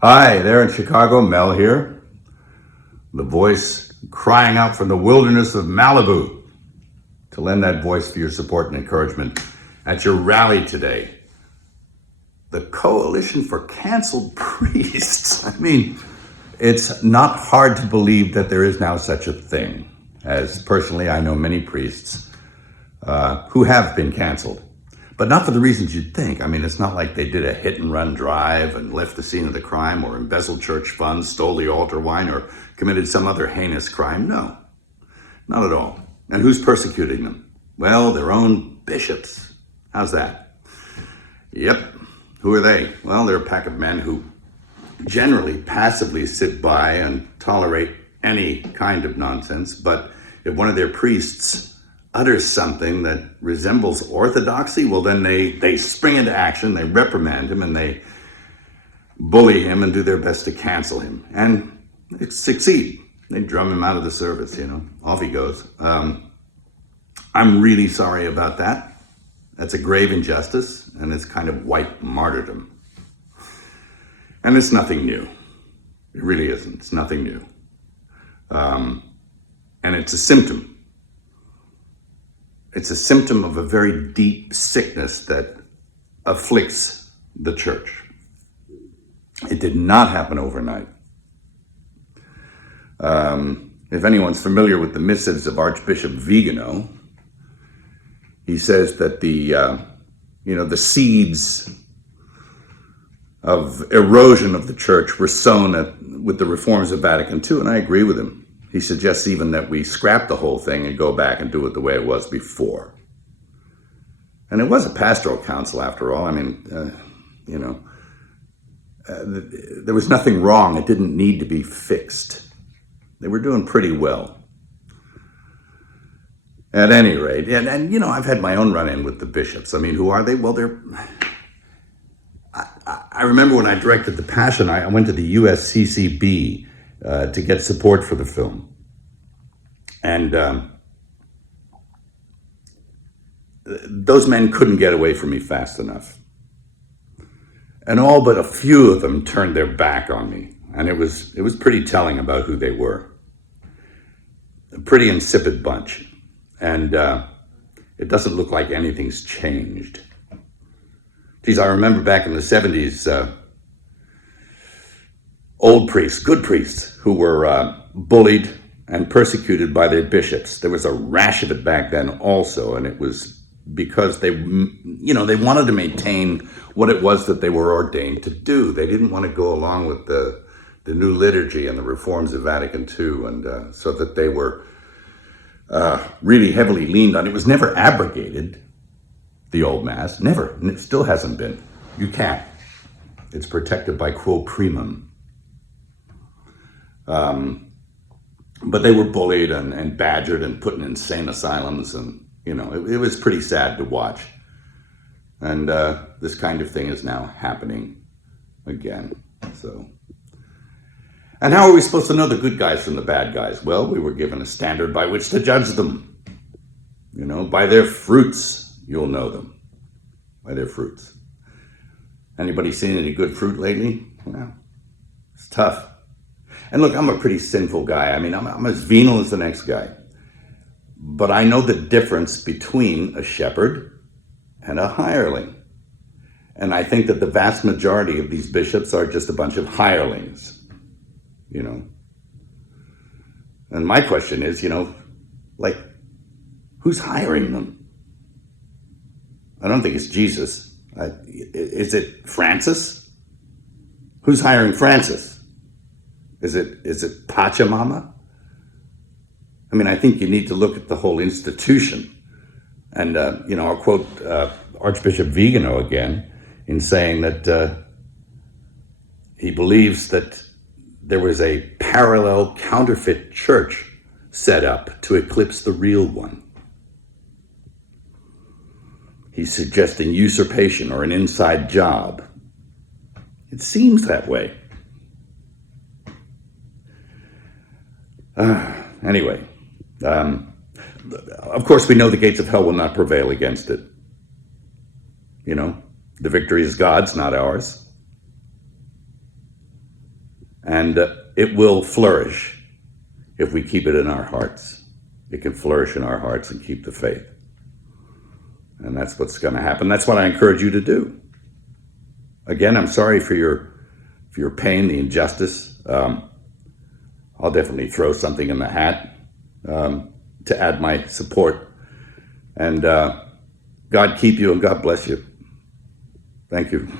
Hi, there in Chicago, Mel here, the voice crying out from the wilderness of Malibu to lend that voice for your support and encouragement at your rally today. The Coalition for Canceled Priests. I mean, it's not hard to believe that there is now such a thing, as personally I know many priests who have been canceled. But not for the reasons you'd think. I mean, it's not like they did a hit-and-run drive and left the scene of the crime or embezzled church funds, stole the altar wine, or committed some other heinous crime. No, not at all. And who's persecuting them? Well, their own bishops. How's that? Yep. Who are they? Well, they're a pack of men who generally passively sit by and tolerate any kind of nonsense. But if one of their priests utters something that resembles orthodoxy, well, then they spring into action, they reprimand him, and they bully him and do their best to cancel him. And they succeed. They drum him out of the service, Off he goes. I'm really sorry about that. That's a grave injustice, and it's kind of white martyrdom. And it's nothing new. It really isn't. It's nothing new. And it's a symptom. It's a symptom of a very deep sickness that afflicts the church. It did not happen overnight. If anyone's familiar with the missives of Archbishop Vigano, he says that the seeds of erosion of the church were sown with the reforms of Vatican II, and I agree with him. He suggests even that we scrap the whole thing and go back and do it the way it was before. And it was a pastoral council after all. I mean, there was nothing wrong. It didn't need to be fixed. They were doing pretty well. At any rate, and I've had my own run-in with the bishops. I mean, who are they? Well, I remember when I directed The Passion, I went to the USCCB to get support for the film. And those men couldn't get away from me fast enough. And all but a few of them turned their back on me. And it was pretty telling about who they were. A pretty insipid bunch. And it doesn't look like anything's changed. Geez, I remember back in the 70s, old priests, good priests, who were bullied and persecuted by their bishops. There was a rash of it back then also, and it was because they wanted to maintain what it was that they were ordained to do. They didn't want to go along with the new liturgy and the reforms of Vatican II, and so that they were really heavily leaned on. It was never abrogated, the old Mass, never, and it still hasn't been. You can't. It's protected by quo primum. But they were bullied and badgered and put in insane asylums, and it was pretty sad to watch. And this kind of thing is now happening again. And how are we supposed to know the good guys from the bad guys? Well, we were given a standard by which to judge them. By their fruits, you'll know them. By their fruits. Anybody seen any good fruit lately? Well, it's tough. And look, I'm a pretty sinful guy. I mean, I'm as venal as the next guy. But I know the difference between a shepherd and a hireling. And I think that the vast majority of these bishops are just a bunch of hirelings. And my question is, who's hiring them? I don't think it's Jesus. Is it Francis? Who's hiring Francis? Is it Pachamama? I mean, I think you need to look at the whole institution. And, I'll quote Archbishop Vigano again in saying that he believes that there was a parallel counterfeit church set up to eclipse the real one. He's suggesting usurpation or an inside job. It seems that way. Anyway, of course we know the gates of hell will not prevail against it. The victory is God's, not ours. And it will flourish if we keep it in our hearts. It can flourish in our hearts and keep the faith. And that's what's going to happen. That's what I encourage you to do. Again, I'm sorry for your pain, the injustice. I'll definitely throw something in the hat to add my support. And God keep you and God bless you. Thank you.